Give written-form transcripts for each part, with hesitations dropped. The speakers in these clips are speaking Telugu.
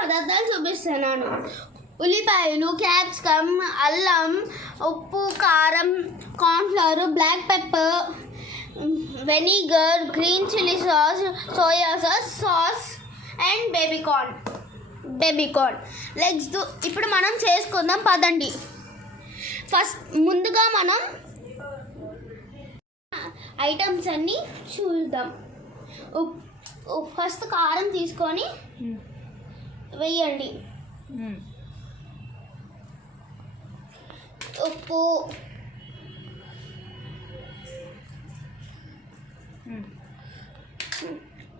పదార్థాలు చూపిస్తున్నాను. ఉల్లిపాయలు, క్యాప్సికమ్, అల్లం, ఉప్పు, కారం, cornflour, black pepper, vinegar, green chilli sauce, soya sauce and baby corn. ఇప్పుడు మనం చేసుకుందాం పదండి. ముందుగా మనం ఐటమ్స్ అన్నీ చూద్దాం. ఫస్ట్ కారం తీసుకొని వేయండి. ఉప్పు,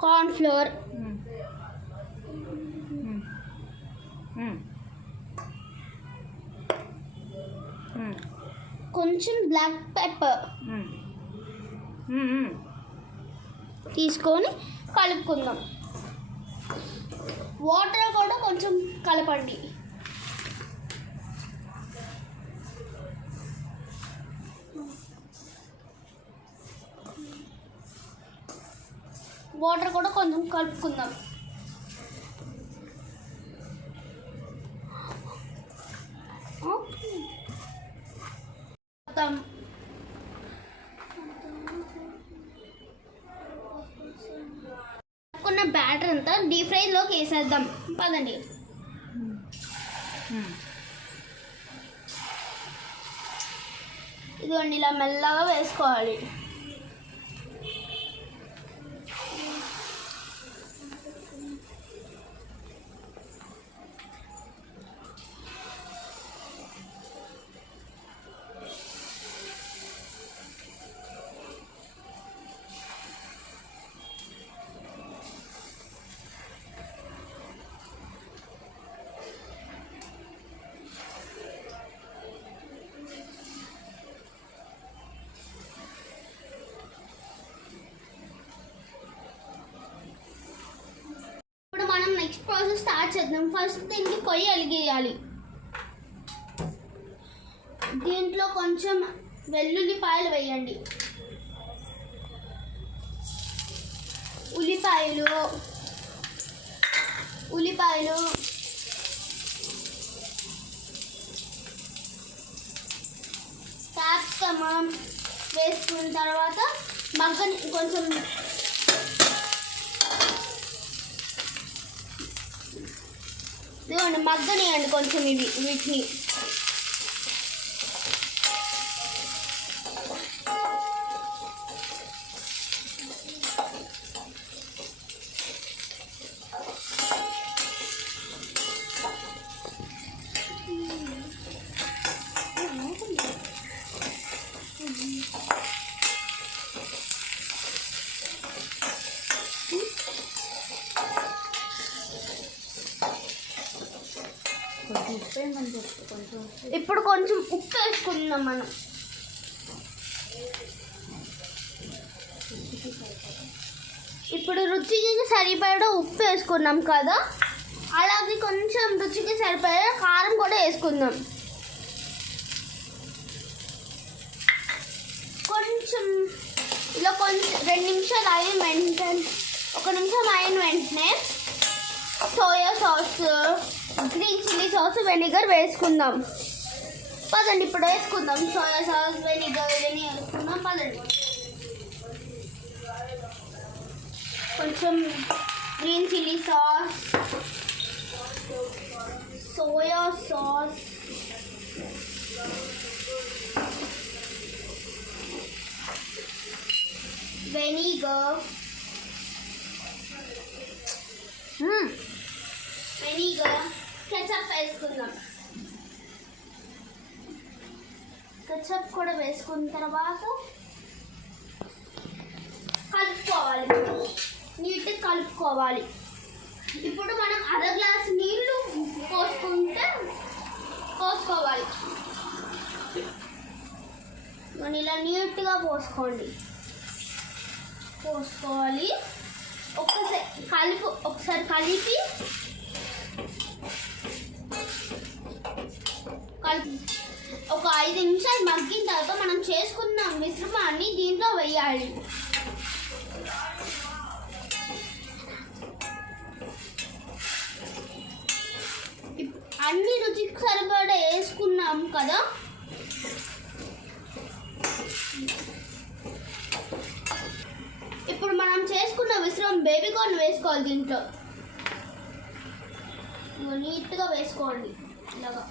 కార్న్ఫ్లోర్, కొంచెం బ్లాక్ పెప్పర్ తీసుకొని కలుపుకుందాం. వాటర్ కూడా కొంచెం కలపండి. వాటర్ కూడా కొంచెం కలుపుకుందాం. బ్యాటర్ అంతా డీప్ ఫ్రైలోకి వేసేద్దాం పదండి. ఇదిగోండి ఇలా మెల్లగా వేసుకోవాలి. నెక్స్ట్ ప్రాసెస్ స్టార్ట్ చేద్దాం. ఫస్ట్ దీనికి పొయ్యి వెలిగేయాలి. దీంట్లో కొంచెం వెల్లుల్లిపాయలు వేయండి. ఉల్లిపాయలు క్యాప్సికమ్ వేసుకున్న తర్వాత కొంచెం మగ్గనియండి కొంచెం వీటిని. ఇప్పుడు కొంచెం ఉప్పు వేసుకుందాం మనం. ఇప్పుడు రుచికి సరిపడా ఉప్పు వేసుకున్నాం కదా, అలాగే కొంచెం రుచికి సరిపడా కారం కూడా వేసుకుందాం. కొంచెం ఇలా 2 నిమిషాలు ఒక నిమిషం అయిన వెంటనే soya sauce, green chilli sauce, vinegar వేసుకుందాం పదండి. ఇప్పుడు వేసుకుందాం సోయా సాస్, వెనిగర్ ఇవన్నీ వేసుకుందాం పదండి. కొంచెం green chilli sauce, soya sauce, vinegar, ketchup వేసుకుందాం. కెచప్ కూడా వేసుకున్న తర్వాత నీట్గా కలుపుకోవాలి. ఇప్పుడు మనం 1/2 గ్లాసు నీళ్ళు పోసుకోవాలి. మనం ఇలా నీట్గా పోసుకోవాలి. ఒకసారి కలిపి ఒక 5 నిమిషాలు మగ్గిన తర్వాత మనం చేసుకున్న మిశ్రమాన్ని దీంట్లో వేయాలి. సరిపడా వేసుకున్నాం కదా. ఇప్పుడు మనం చేసుకున్న మిశ్రమం బేబీ కార్న్ వేసుకోవాలి. దీంట్లో నీట్గా వేసుకోండి. ఇలాగా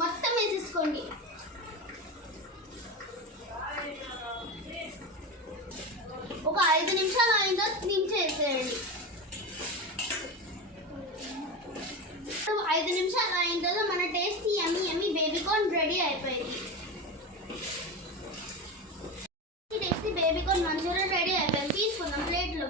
మొత్తం వేసేసుకోండి. ఒక 5 నిమిషాలు అయిన తర్వాత దించేసేయండి. 5 నిమిషాలు అయిన తర్వాత మన tasty yummy baby corn ready అయిపోయింది. Tasty baby corn manchuria ready అయిపోయింది. తీసుకుందాం ప్లేట్లో.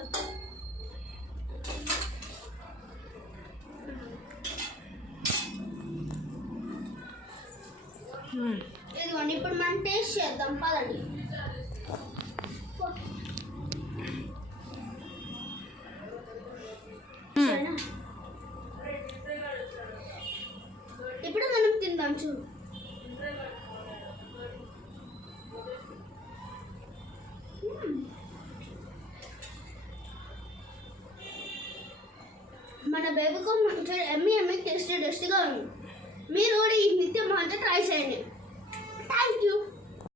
ఇదిగోండి, ఇప్పుడు మనం టేస్ట్ చేద్దాం పదండి. ఇప్పుడు మనం తిందాం. చూడు, మన బేబీ కార్న్ మంచూరియా యమ్మీ టేస్టీగా ఉంది. మీరు కూడా ఈ నిత్యం మాత్రం ట్రై చేయండి. Thank you.